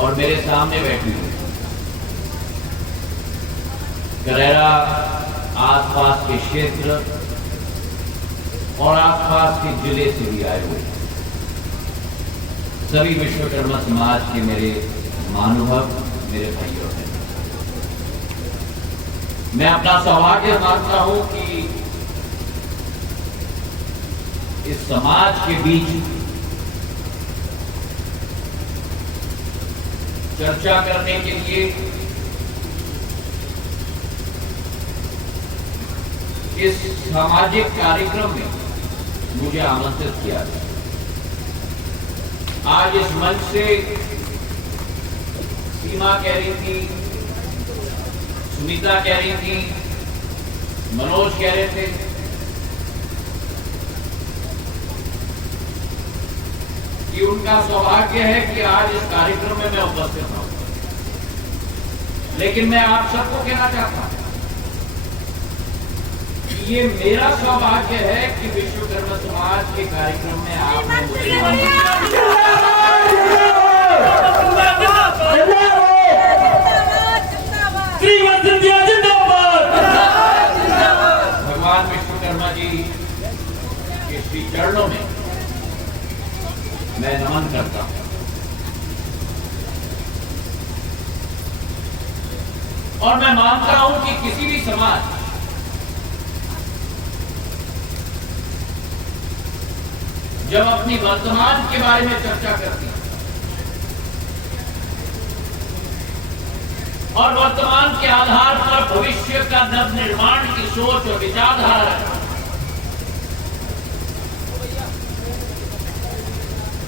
और मेरे सामने बैठी हुई करेरा आसपास के क्षेत्र और आसपास के जिले से भी आए हुए सभी विश्वकर्मा समाज के मेरे महानुभव, मेरे भाइयों हैं। मैं अपना सौभाग्य मानता हूं कि इस समाज के बीच चर्चा करने के लिए इस सामाजिक कार्यक्रम में मुझे आमंत्रित किया गया। आज इस मंच से सीमा कह रही थी, सुनीता कह रही थी, मनोज कह रहे थे कि उनका सौभाग्य है कि आज इस कार्यक्रम में मैं उपस्थित हूं। लेकिन मैं आप सबको कहना चाहता हूं कि ये मेरा सौभाग्य है कि विश्वकर्मा समाज के कार्यक्रम में आपने मुझे भगवान विश्वकर्मा जी के श्री चरणों में मैं नमन करता हूं और मैं मानता हूं कि किसी भी समाज जब अपनी वर्तमान के बारे में चर्चा करती है और वर्तमान के आधार पर भविष्य का नव निर्माण की सोच और विचारधारा है,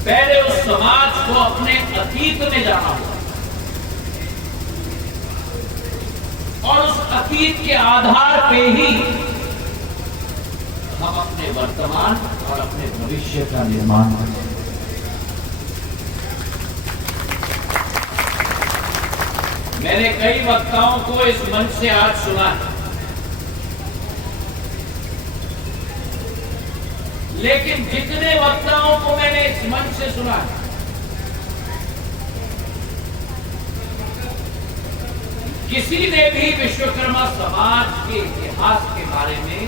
पहले उस समाज को अपने अतीत में जाना होगा और उस अतीत के आधार पे ही हम अपने वर्तमान और अपने भविष्य का निर्माण करें। मैंने कई वक्ताओं को इस मंच से आज सुना है, लेकिन जितने वक्ताओं को मैंने इस मंच से सुना है, किसी ने भी विश्वकर्मा समाज के इतिहास के बारे में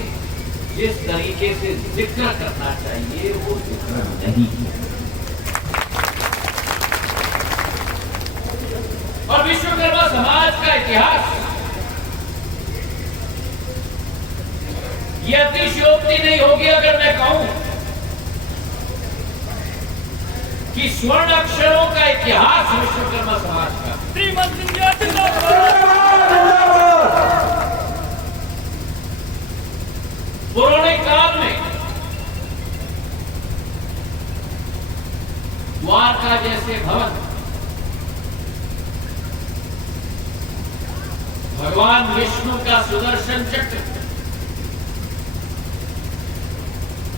जिस तरीके से जिक्र करना चाहिए वो जिक्र नहीं किया। और विश्वकर्मा समाज का इतिहास ये अतिशयोक्ति नहीं होगी अगर मैं कहूं कि स्वर्ण अक्षरों का इतिहास विश्वकर्मा समाज का पौराणिक काल में द्वारका जैसे भवन भगवान विष्णु का सुदर्शन चक्र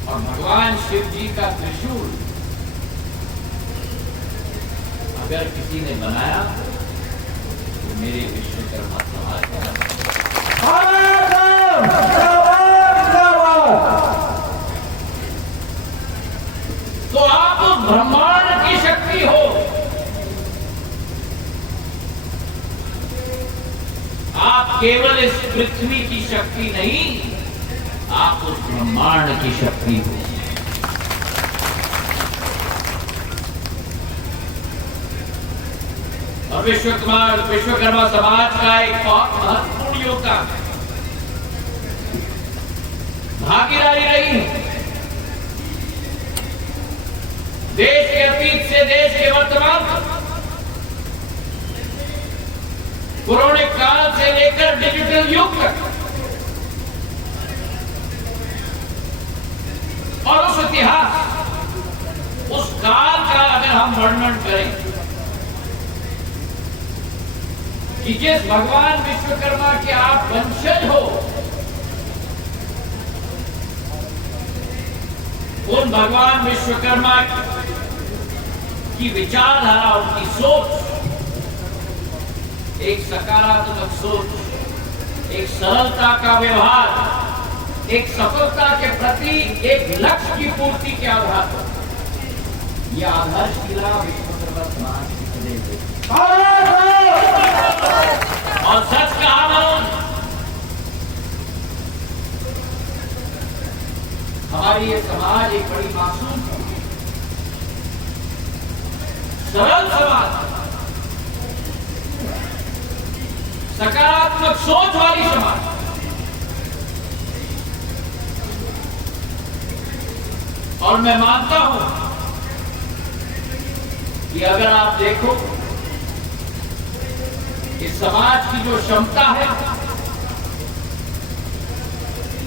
और भगवान शिव जी का त्रिशूल अगर किसी ने बनाया तो मेरे विश्वकर्मा समाज का। तो आप उस ब्रह्मांड की शक्ति हो, आप केवल इस पृथ्वी की शक्ति नहीं, आप उस ब्रह्मांड की शक्ति हो। और विश्वकर्मा समाज का एक बहुत महत्वपूर्ण योगदान भागीदारी रही है देश के अतीत से देश के वर्तमान तक, पौराणिक काल से लेकर डिजिटल युग तक। और उस इतिहास, उस काल का अगर हम वर्णन करें कि जिस भगवान विश्वकर्मा के आप वंशज हो, उन भगवान विश्वकर्मा की विचारधारा, उनकी सोच एक सकारात्मक सोच, एक सरलता का व्यवहार, एक सफलता के प्रति एक लक्ष्य की पूर्ति के आधार पर यह आधारशिला विश्वकर्मा समाज की हमारी ये समाज एक बड़ी मासूम सरल समाज, सकारात्मक सोच वाली समाज। और मैं मानता हूं कि अगर आप देखो कि समाज की जो क्षमता है,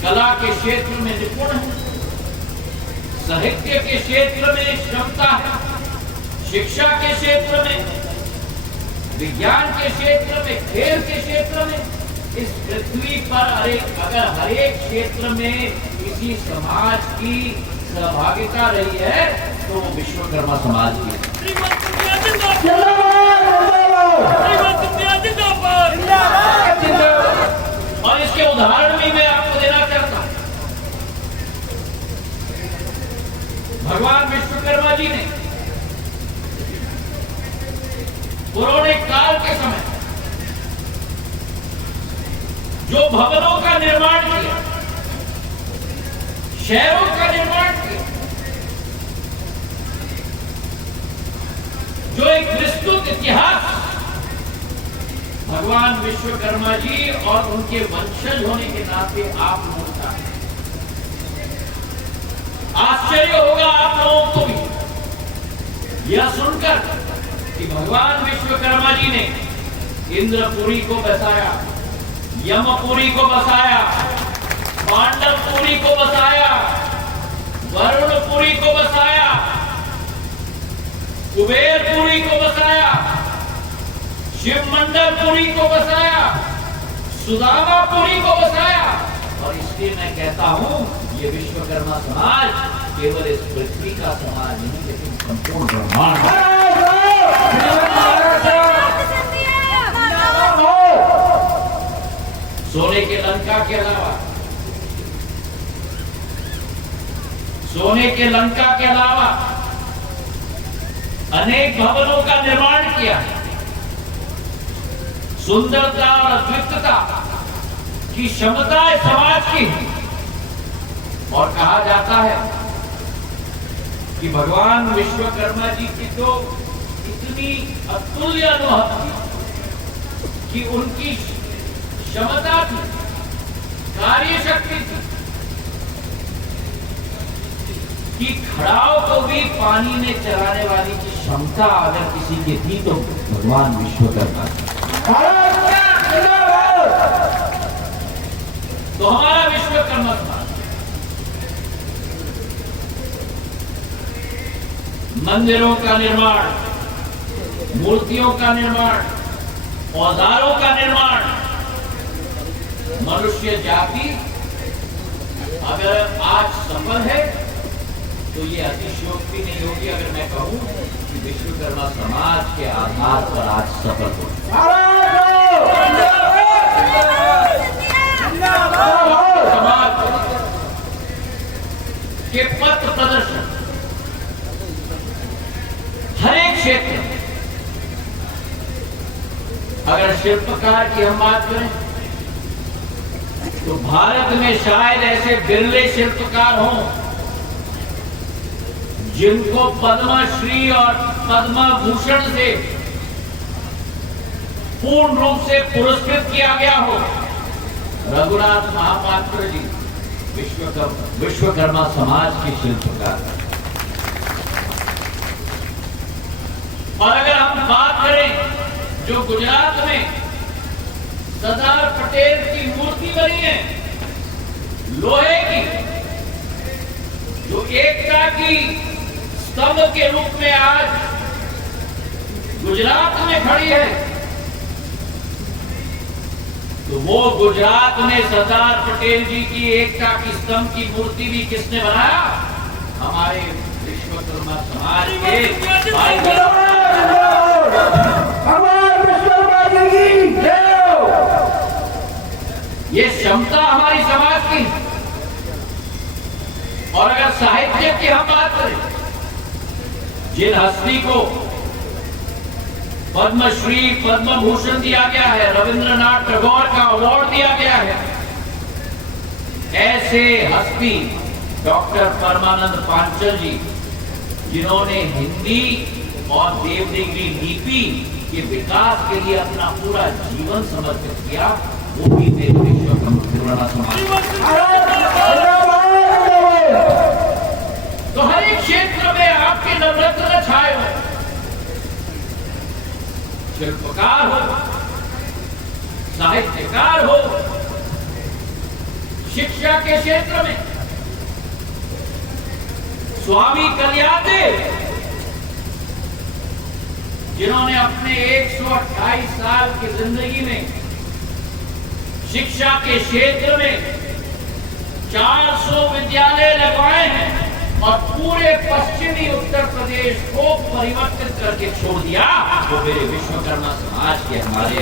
कला के क्षेत्र में निपुण है, साहित्य के क्षेत्र में क्षमता है, शिक्षा के क्षेत्र में, विज्ञान के क्षेत्र में, खेल के क्षेत्र में, इस पृथ्वी पर अगर हर एक क्षेत्र में किसी समाज की सहभागिता रही है तो वो विश्वकर्मा समाज की है। और इसके उदाहरण भी मैं आपको देना चाहता हूं। भगवान विश्वकर्मा जी ने पौराणिक काल के समय जो भवनों का निर्माण किया, शहरों का निर्माण किया, जो एक विस्तृत इतिहास भगवान विश्वकर्मा जी और उनके वंशज होने के नाते आप लोगों का आश्चर्य होगा आप लोगों को भी यह सुनकर कि भगवान विश्वकर्मा जी ने इंद्रपुरी को बसाया, यमपुरी को बसाया, पांडवपुरी को बसाया, वरुणपुरी को बसाया, कुबेरपुरी को बसाया, शिवमंडलपुरी को बसाया, सुदामापुरी को बसाया। और इसलिए मैं कहता हूं ये विश्वकर्मा समाज केवल इस पृथ्वी का समाज नहीं लेकिन संपूर्ण ब्रह्मांड। सोने के लंका के अलावा, सोने के लंका के अलावा अनेक भवनों का निर्माण किया। सुंदरता और अद्वितीयता की क्षमता है समाज की। और कहा जाता है कि भगवान विश्वकर्मा जी की तो इतनी अतुल्य अनुभव थी कि उनकी क्षमता थी, कार्य शक्ति थी कि घड़ाओं को भी पानी में चलाने वाली की क्षमता अगर किसी की थी तो भगवान विश्वकर्मा। तो हमारा विश्वकर्मा समाज मंदिरों का निर्माण, मूर्तियों का निर्माण, औजारों का निर्माण, मनुष्य जाति अगर आज सफल है तो ये अतिशयोक्ति नहीं होगी अगर मैं कहूं कि विश्वकर्मा समाज के आधार पर आज सफल हो। समाज के पथ प्रदर्शन हर एक क्षेत्र, अगर शिल्पकार की हम बात करें तो भारत में शायद ऐसे बिरले शिल्पकार हों जिनको पद्मश्री और पद्म भूषण से पूर्ण रूप से पुरस्कृत किया गया हो। रघुनाथ महापात्र जी विश्वकर्मा समाज के शिल्पकार। और अगर हम बात करें जो गुजरात में सरदार पटेल की मूर्ति बनी है लोहे की, जो एकता की स्तंभ के रूप में आज गुजरात में खड़ी है, तो वो गुजरात में सरदार पटेल जी की एकता की स्तंभ की मूर्ति भी किसने बनाया? हमारे विश्वकर्मा समाज के भाई। ये क्षमता हमारी समाज की। और अगर साहित्य की हम बात करें, जिन हस्ती को पद्मश्री पद्म भूषण दिया गया है, रविंद्रनाथ टैगोर का अवार्ड दिया गया है, ऐसे हस्ती डॉक्टर परमानंद पांचल जी, जिन्होंने हिंदी और देवनागरी लिपि के विकास के लिए अपना पूरा जीवन समर्पित किया, वो भी मेरे विश्वकर्मा पुराना समाज। तो हर एक क्षेत्र में आपके नवरत्न छाए हुए, शिल्पकार हो, साहित्यकार हो, शिक्षा के क्षेत्र में स्वामी कल्याणदेव, जिन्होंने अपने 128 साल की जिंदगी में शिक्षा के क्षेत्र में 400 विद्यालय लगवाए हैं और पूरे पश्चिमी उत्तर प्रदेश को परिवर्तित करके छोड़ दिया, वो मेरे विश्वकर्मा समाज के हमारे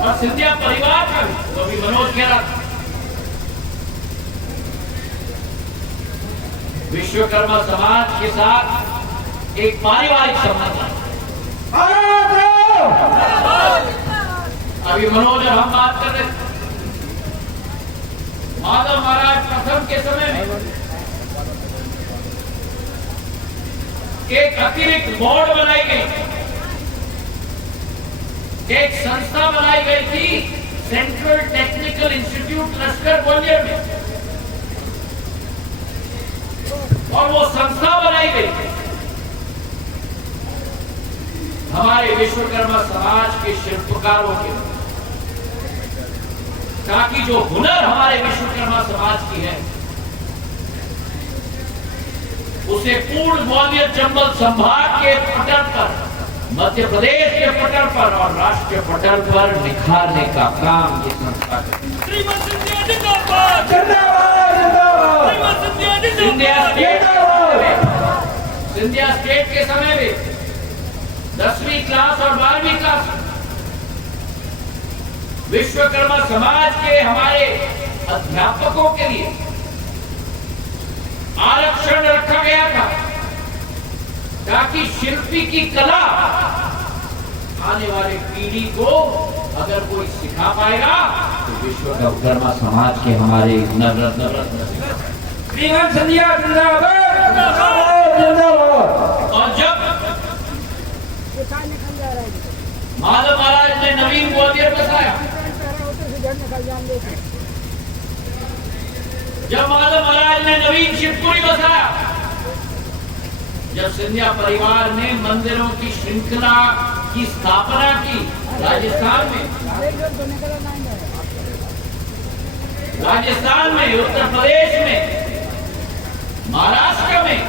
और सिंधिया परिवार का तो भी मनोज कह रहा था, विश्वकर्मा समाज के साथ एक पारिवारिक संबंध है। अभी मनोज और हम बात कर रहे थे, माधव महाराज प्रथम के समय में एक अतिरिक्त बोर्ड बनाई गई, एक संस्था बनाई गई थी, सेंट्रल टेक्निकल इंस्टीट्यूट लश्कर ग्वालियर में, और वो संस्था बनाई गई हमारे विश्वकर्मा समाज के शिल्पकारों के, ताकि जो हुनर हमारे विश्वकर्मा समाज की है उसे पूर्ण ग्वालियर चंबल संभाग के पटल पर, मध्य प्रदेश के पटल पर और राष्ट्रीय पटल पर निखारने का काम ये संस्था करती है। सिंधिया स्टेट के समय में 10वीं क्लास और 12वीं क्लास विश्वकर्मा समाज के हमारे अध्यापकों के लिए आरक्षण रखा गया था, ताकि शिल्पी की कला आने वाले पीढ़ी को अगर कोई सिखा पाएगा तो विश्वकर्मा समाज के हमारे नवरत्न सिंधिया और जब माधव महाराज ने नवीन ग्वालियर बसाया, जब माधव महाराज ने नवीन शिवपुरी बसाया, जब सिंधिया परिवार ने मंदिरों की श्रृंखला की स्थापना की राजस्थान में, उत्तर प्रदेश में, महाराष्ट्र में,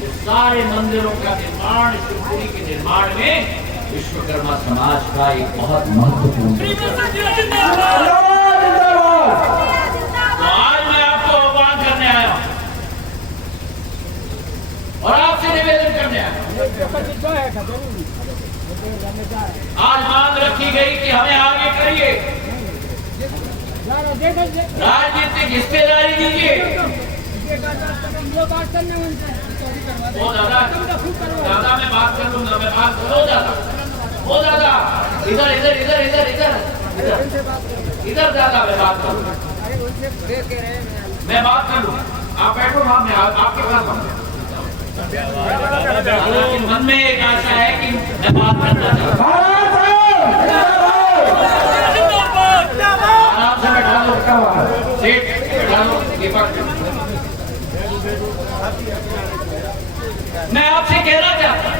तो सारे मंदिरों का निर्माण, शिवपुरी के निर्माण में विश्वकर्मा समाज का एक बहुत महत्वपूर्ण। तो आज मैं आपको आह्वान करने आया हूं और आपसे निवेदन करने आया हूं। आज मांग रखी गई कि हमें आगे करिए, राजनीतिक हिस्सेदारी दीजिए। वो दादा मैं बात कर लूंगा, मैं बात करो दादा, इधर इधर इधर इधर इधर इधर दादा, मैं बात करूंगा, मैं बात कर लूंगा, आप बैठो वहां, मैं आपके पास आऊंगा। लेकिन मन में एक आशा है कि मैं बात करना चाहता हूं। आराम से बैठा लो, सीट बैठा लो, दीपक। मैं आपसे कहना चाहता हूं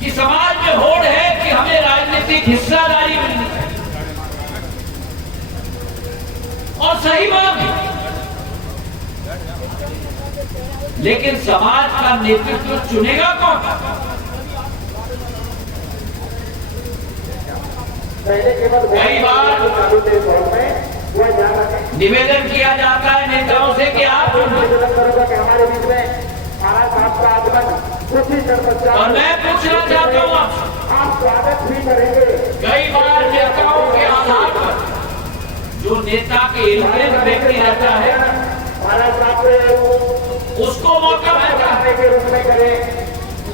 कि समाज में होड़ है कि हमें राजनीतिक हिस्सेदारी मिलनी चाहिए, और सही बात है, लेकिन समाज का नेतृत्व चुनेगा कौन? कई बार निवेदन किया जाता है नेताओं से कि आप, हमारे बीच में महाराज साहब का आगमन और मैं पूछना चाहता हूँ आप स्वागत भी करेंगे। कई बार नेताओं के आधार पर जो नेता के इर्द गिर्द व्यक्ति रहता है, महाराज साहब उसको मौका मिलता है के रूप में करें,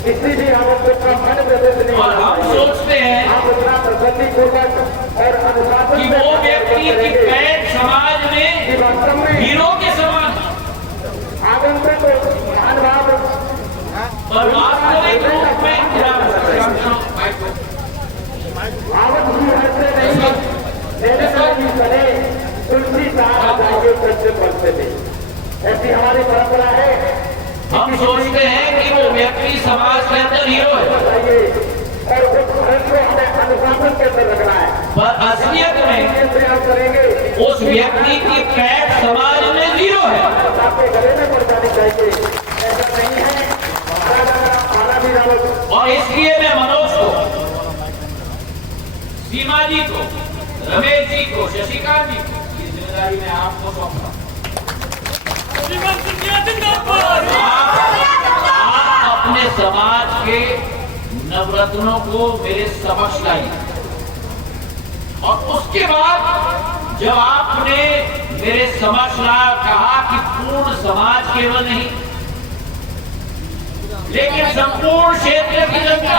किसी भी आवश्यक का मन प्रदेश नहीं और हम सोचते हैं आप उतना प्रगतिपूर्वक और अनुशासन कि वो व्यक्ति की कैद समाज में कि वास्तव में हीरो के समान है। आगंतुक महानुभाव पर वास्तविक रूप में आवत की हद से नहीं मेरे की करे तुलसी साथ जाइए सत्य पढ़ते थे। ऐसी हमारी परंपरा है। हम सोचते हैं कि वो व्यक्ति समाज के अंदर हीरो है, और उस धर्म को हमें अनुशासन के अंदर रखना है। पर असलियत में कैसे आप करेंगे उस व्यक्ति की कैद समाज में जीरो है। आपके गले में पड़ जानी चाहिए। ऐसा नहीं है। खाना भी डालो। और इसलिए मैं मनोज को, सीमा जी को, रमेश जी को, शशिकांत जी को ये जिम्मेदारी मैं आपको सौंपता हूं। आप अपने समाज के नवरत्नों को मेरे समक्ष लाइए, और उसके बाद जब आपने मेरे समक्ष ला कहा कि पूर्ण समाज केवल नहीं लेकिन संपूर्ण क्षेत्र की जनता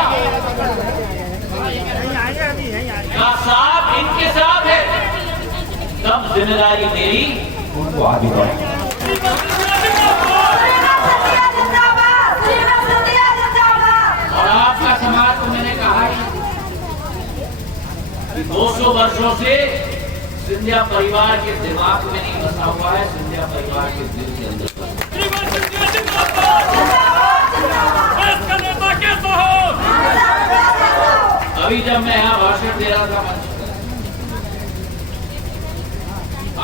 का साथ इनके साथ है, तब जिम्मेदारी मेरी उनको आगे बढ़ाएं। और आपका समाज को मैंने कहा कि 200 वर्षों से सिंधिया परिवार के दिमाग में नहीं बसा हुआ है, सिंधिया परिवार के दिल के अंदर बसा। अभी जब मैं यहाँ भाषण दे रहा था मंच पर,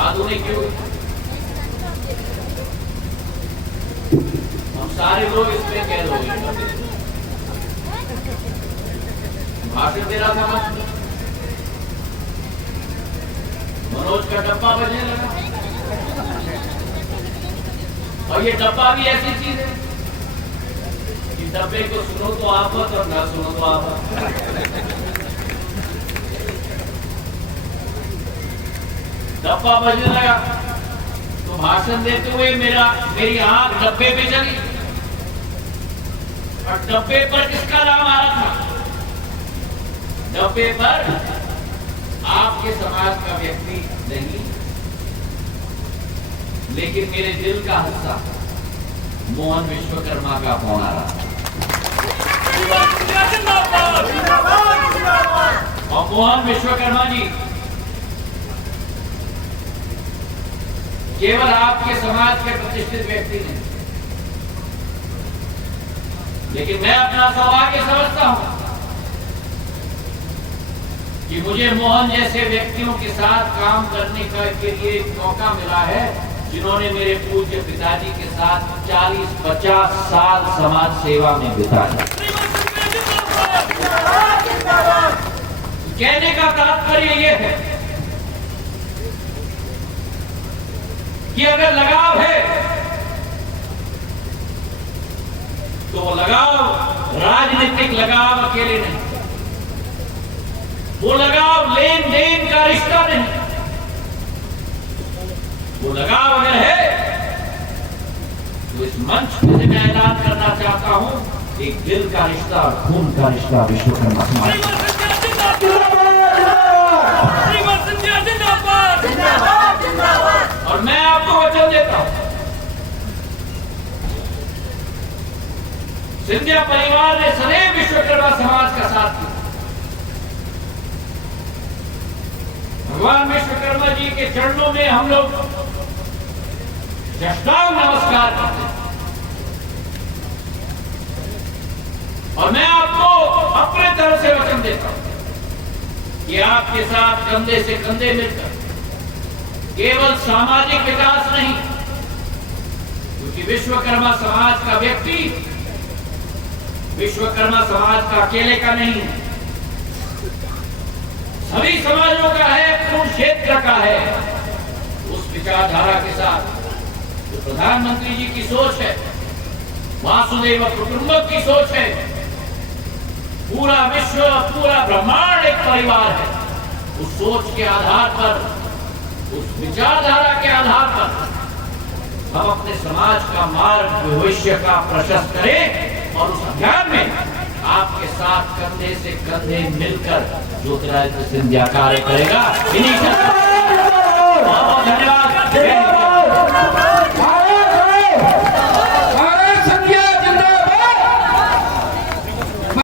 आधुनिक युग, हम सारे लोग इसमें कैद हो गए। भाषण दे रहा था मंच पर, मनोज का डब्बा बजने लगा, और ये डब्बा भी ऐसी चीज है कि डब्बे को सुनो तो आफत और ना सुनो तो आफत। डब्बा बजने लगा तो भाषण देते हुए मेरी आंख डब्बे पे चली, और डब्बे पर किसका नाम आ रहा था? डब्बे पर आपके समाज का व्यक्ति नहीं, लेकिन मेरे दिल का हिस्सा मोहन विश्वकर्मा का फोन आ रहा। और मोहन विश्वकर्मा जी केवल आपके समाज के प्रतिष्ठित व्यक्ति नहीं, लेकिन मैं अपना सौभाग्य समझता हूं कि मुझे मोहन जैसे व्यक्तियों के साथ काम करने के लिए एक मौका मिला है, जिन्होंने मेरे पूज्य पिताजी के साथ 40-50 साल समाज सेवा में बिताया। कहने का तात्पर्य यह है कि अगर लगाव है तो वो लगाव राजनीतिक लगाव अकेले नहीं, वो लगाव लेन देन का रिश्ता नहीं, वो लगाव अगर है तो इस मंच पे मैं ऐलान करना चाहता हूं, एक दिल का रिश्ता और खून का रिश्ता विश्वकर्मा समाज। और मैं आपको वचन देता हूं, सिंधिया परिवार ने सदैव विश्वकर्मा समाज का साथ दिया। भगवान विश्वकर्मा जी के चरणों में हम लोग साष्टांग नमस्कार करते हैं, और मैं आपको अपने तरफ से वचन देता हूं कि आपके साथ कंधे से कंधे मिलकर केवल सामाजिक विकास नहीं, क्योंकि विश्वकर्मा समाज का व्यक्ति विश्वकर्मा समाज का अकेले का नहीं है, सभी समाजों का है, पूर्ण क्षेत्र का है। उस विचारधारा के साथ जो प्रधानमंत्री जी की सोच है, वासुदेव कुटुंबक की सोच है, पूरा विश्व, पूरा ब्रह्मांड एक परिवार है, उस सोच के आधार पर, उस विचारधारा के आधार पर हम अपने समाज का मार्ग भविष्य का प्रशस्त करें और उस अभियान में आपके साथ कंधे से कंधे मिलकर ज्योतिरादित्य सिंधिया कार्य करेगा। इन्हीं बहुत धन्यवाद।